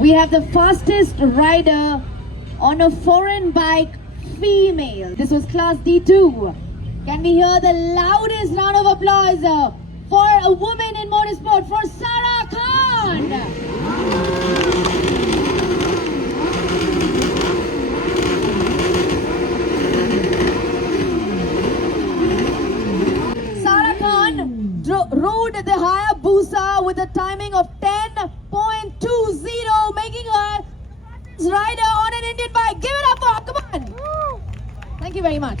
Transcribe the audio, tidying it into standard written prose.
We have the fastest rider on a foreign bike, female. This was class D2. Can we hear the loudest round of applause for a woman in motorsport, for Sara Khan? Sara Khan rode the Hayabusa with a timing of 10.20, making her rider on an Indian bike. Give it up for her, come on. Thank you very much.